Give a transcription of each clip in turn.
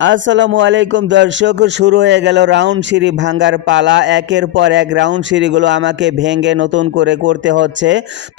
আসসালামু আলাইকুম, দর্শক। শুরু হয়ে গেল রাউন্ড সিঁড়ি ভাঙ্গার পালা। একের পর এক রাউন্ড সিঁড়িগুলো আমাকে ভেঙে নতুন করে করতে হচ্ছে।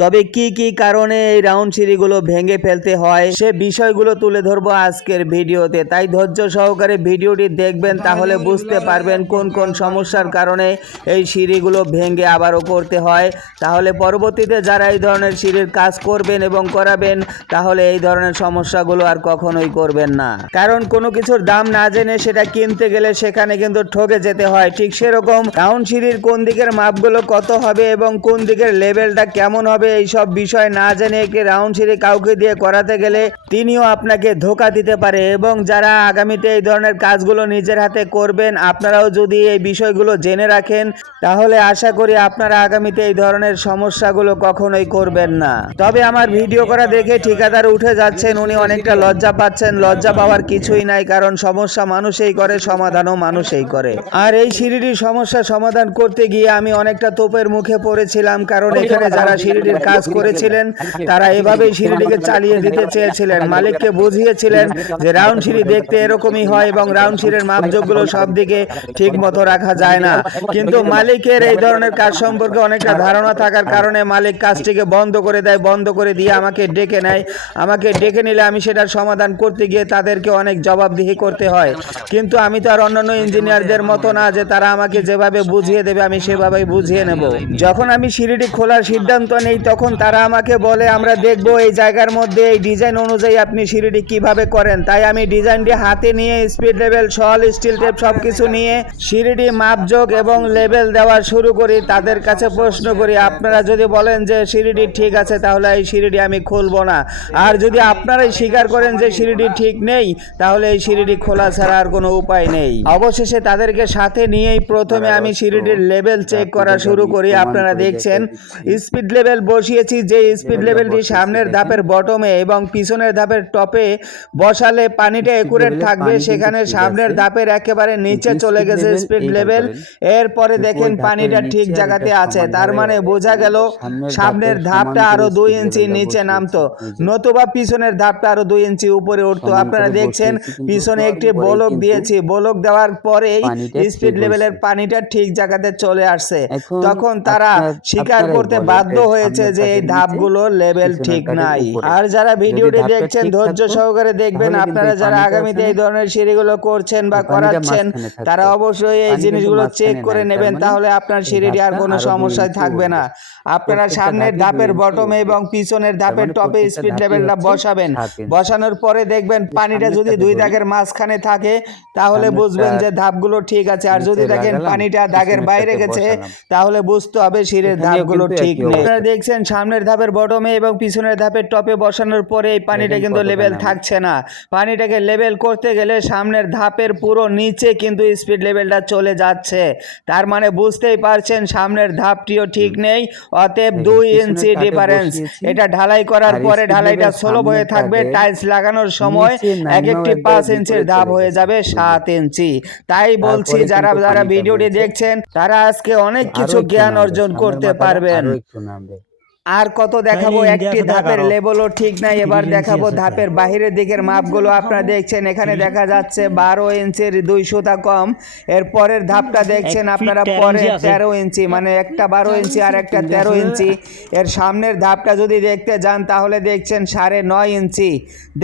তবে কি কি কারণে এই রাউন্ড সিঁড়িগুলো ভেঙে ফেলতে হয়, সে বিষয়গুলো তুলে ধরবো আজকের ভিডিওতে। তাই ধৈর্য সহকারে ভিডিওটি দেখবেন, তাহলে বুঝতে পারবেন কোন কোন সমস্যার কারণে এই সিঁড়িগুলো ভেঙে আবারও করতে হয়। তাহলে পরবর্তীতে যারা এই ধরনের সিঁড়ির কাজ করবেন এবং করাবেন, তাহলে এই ধরনের সমস্যাগুলো আর কখনোই করবেন না। কারণ কোনো কিছুর দাম না জেনে সেটা কিনতে গেলে সেখানে কিন্তু ঠকে যেতে হয়। ঠিক সেরকম রাউন্ড সিঁড়ির কোন দিকের মাপগুলো কত হবে এবং কোন দিকের লেভেলটা কেমন হবে এই সব বিষয় না জেনে একটি রাউন্ড সিঁড়ি কাউকে দিয়ে করাতে গেলে তিনিও আপনাকে ধোকা দিতে পারে এবং যারা আগামীতে এই ধরনের কাজগুলো নিজের হাতে করবেন, আপনারাও যদি এই বিষয়গুলো জেনে রাখেন, তাহলে আশা করি আপনারা আগামীতে এই ধরনের সমস্যাগুলো কখনোই করবেন না। তবে আমার ভিডিও করা দেখে ঠিকাদার উঠে যাচ্ছেন, উনি অনেকটা লজ্জা পাচ্ছেন। লজ্জা পাওয়ার কিছুই নাই, কারণ সমস্যা মানুষই করে, সমাধানও মানুষই করে। আর এই সিঁড়িটির সমস্যা সমাধান করতে গিয়ে আমি অনেকটা তোপের মুখে পড়েছিলাম, কারণ এখানে যারা সিঁড়িটির কাজ করেছিলেন, তারা এভাবেই সিঁড়িটিকে চালিয়ে দিতে চেয়েছিলেন, মালিককে বুঝিয়েছিলেন যে রাউন্ড সিঁড়ি দেখতে এরকমই হয় এবং রাউন্ড সিঁড়ির মাপযোগগুলো সব দিকে ঠিক মতো রাখা যায় না। কিন্তু মালিকের এই ধরনের কাজ সম্পর্কে অনেকটা ধারণা থাকার কারণে মালিক কাজটিকে বন্ধ করে দেয়, বন্ধ করে দিয়ে আমাকে ডেকে নেয়। আমাকে ডেকে নিলে আমি সেটার সমাধান করতে গিয়ে তাদেরকে অনেক জবাবদিহি করতে হয়। কিন্তু আমি তো আর অন্যান্য ইঞ্জিনিয়ারদের মতো না যে তারা আমাকে যেভাবে বুঝিয়ে দেবে, আমি সেভাবেই বুঝিয়ে নেব। যখন আমি সিঁড়িটি খোলার সিদ্ধান্ত নেই, তখন তারা আমাকে বলে, আমরা দেখব এই জায়গার মধ্যে এই ডিজাইন অনুযায়ী আপনি সিঁড়িটি কীভাবে করেন। তাই আমি ডিজাইনটি হাতে নিয়ে স্পিড লেভেল শল স্টিল টেপ সব কিছু নিয়ে সিঁড়িটি মাপযোগ এবং লেভেল দেওয়া শুরু করি। তাদের কাছে প্রশ্ন করি, আপনারা যদি বলেন যে সিঁড়িটি ঠিক আছে, তাহলে এই সিঁড়িটি আমি খুলবো না। আর যদি আপনারাই স্বীকার করেন যে সিঁড়িটি ঠিক নেই, তাহলে এই সিঁড়িটি খোলা ছাড়া আর কোনো উপায় নেই। অবশেষে তাদেরকে সাথে নিয়েই প্রথমে আমি সিঁড়িটির লেভেল চেক করা শুরু করি। আপনারা দেখছেন স্পিড লেভেল বসিয়েছি। যে স্পিড লেভেলটি সামনের ধাপের বটমে এবং পিছনের ধাপের টপে বসালে পানিটা একুরেট থাকবে সেখানে সামনের ধাপের একেবারে নিচে চলে গেছে স্পিড লেভেল এরপরে দেখেন পানিটা ঠিক জায়গাতে আছে। তার মানে বোঝা গেল সামনের ধাপটা আরও দুই ইঞ্চি নিচে নামতো। নতুবা পিছনের ধাপটা আরও দুই ইঞ্চি উপরে উঠতো। আপনারা দেখছেন পিছনে একটি বলক দিয়েছি। বলক দেওয়ার পরেই স্পিড লেভেলের পানিটা ঠিক জায়গাতে চলে আসছে। তখন তারা স্বীকার করতে বাধ্য হয়েছে যে এই ধাপগুলো লেভেল ঠিক নাই। আর যারা ভিডিওটি দেখছেন ধৈর্য সহকারে দেখবেন আপনারা যারা আগামীতে এই ধরনের সিঁড়িগুলো করছেন বা করাচ্ছেন তারা অবশ্যই এই জিনিসগুলো চেক করে নেবেন। মানে তাহলে আপনার সিঁড়িটি আর কোনো সমস্যায় থাকবে না। আপনারা সামনের ধাপের বটমে এবং পিছনের ধাপের টপে স্পিড লেভেলটা বসাবেন। বসানোর পরে দেখবেন পানিটা যদি দুই। দাগের মাঝখানে থাকে তাহলে বুঝবেন যে ধাপগুলো ঠিক আছে। আর যদি দেখেন পানিটা দাগের বাইরে গেছে তাহলে বুঝতে হবে এখানেও ধাপগুলো ঠিক নেই। আপনারা দেখছেন সামনের ধাপের বটমে এবং পিছনের ধাপের টপে বসানোর পরে এই পানিটা কিন্তু লেভেল থাকছে না। পানিটাকে লেভেল করতে গেলে সামনের ধাপের পুরো নিচে কিন্তু স্পিড লেভেলটা চলে যাচ্ছে। তার মানে বুঝতেই পারছেন সামনের ধাপটিও ঠিক নেই অতএব দুই ইঞ্চি ডিফারেন্স এটা ঢালাই করার পরে ঢালাইটা স্লো হয়ে থাকবে টাইলস লাগানোর সময় এক একটি পাঁচ ভিতরে চলে হয়ে যাবে সাত ইঞ্চি। তাই বলছি যারা যারা ভিডিওটি দেখছেন তারা আজকে অনেক কিছু জ্ঞান অর্জন করতে পারবেন। আরও কত দেখাবো? একটি ধাপের। লেভেলও ঠিক নাই। এবার দেখাবো ধাপের বাহিরের দিকের মাপগুলো আপনারা দেখছেন এখানে দেখা যাচ্ছে বারো ইঞ্চির দুই সুতা কম। এর পরের ধাপটা দেখছেন আপনারা পরে তেরো ইঞ্চি মানে একটা বারো ইঞ্চি আর একটা তেরো ইঞ্চি। এর সামনের ধাপটা যদি দেখতে যান তাহলে দেখছেন সাড়ে নয় ইঞ্চি।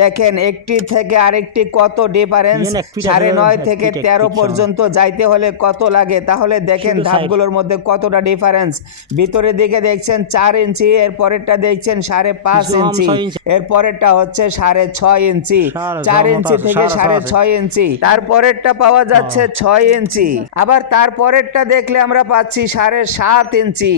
দেখেন একটি থেকে আরেকটি কত ডিফারেন্স সাড়ে নয় থেকে তেরো পর্যন্ত যাইতে হলে কত লাগে? তাহলে দেখেন ধাপগুলোর মধ্যে কতটা ডিফারেন্স ভিতরের দিকে দেখছেন চার ইঞ্চি এর পরেরটা দেখছেন সাড়ে পাঁচ ইঞ্চি। এর পরেরটা হচ্ছে সাড়ে ছয় ইঞ্চি। চার ইঞ্চি থেকে সাড়ে ছয়। ইঞ্চি। তারপরেরটা পাওয়া যাচ্ছে ছয় ইঞ্চি। আবার তারপরেরটা দেখলে আমরা পাচ্ছি সাড়ে সাত ইঞ্চি।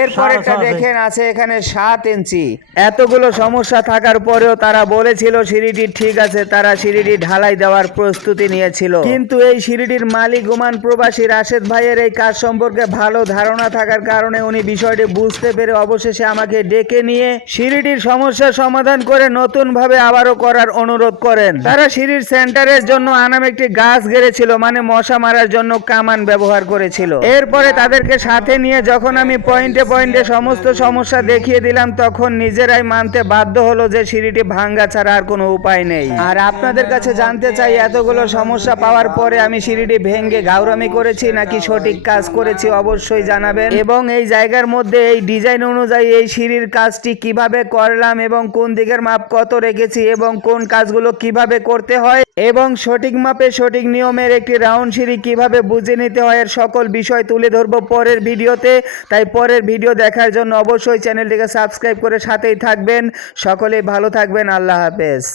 এর পরেরটা দেখেন আছে এখানে সাত ইঞ্চি। এতগুলো সমস্যা থাকার পরেও তারা বলেছিল সিঁড়িটি ঠিক আছে তারা সিঁড়িটি ঢালাই দেওয়ার প্রস্তুতি নিয়েছিল। কিন্তু এই সিঁড়িটির মালিক ওমান প্রবাসী রাশেদ ভাইয়ের এই কাজ সম্পর্কে ভালো ধারণা থাকার কারণে উনি বিষয়টি বুঝতে পেরে অবশেষে আমাকে ডেকে নিয়ে সিঁড়িটির সমস্যার সমাধান করে নতুন ভাবে আবারও করার অনুরোধ করেন। তারা সিঁড়ির সেন্টারের জন্য আনাম একটি গাছ গেড়েছিল মানে মশা মারার জন্য কামান ব্যবহার করেছিল। এরপরে তাদেরকে সাথে নিয়ে যখন আমি পয়েন্টে পয়েন্টে সমস্ত সমস্যা দেখিয়ে দিলাম, তখন নিজেরাই মানতে বাধ্য হলো যে সিঁড়িটি ভাঙ্গা ছাড়া আর কোনো উপায় নেই। আর আপনাদের কাছে জানতে চাই, এতগুলো সমস্যা পাওয়ার পরে আমি সিঁড়িটি ভেঙ্গে ঘাউরামি করেছি নাকি সঠিক কাজ করেছি অবশ্যই জানাবেন। এবং এই জায়গার মধ্যে এই ডিজাইন অনুযায়ী এই সিঁড়ির কাজটি কীভাবে করলাম এবং কোন দিকের মাপ কত রেখেছি এবং কোন কাজগুলো কীভাবে করতে হয় এবং সঠিক মাপে সঠিক নিয়মের একটি রাউন্ড সিঁড়ি কীভাবে বুঝে নিতে হয় এর সকল বিষয় তুলে ধরবো পরের ভিডিওতে। তাই পরের ভিডিও দেখার জন্য অবশ্যই চ্যানেলটিকে সাবস্ক্রাইব করে সাথেই থাকবেন। সকলেই ভালো থাকবেন। আল্লাহ হাফেজ।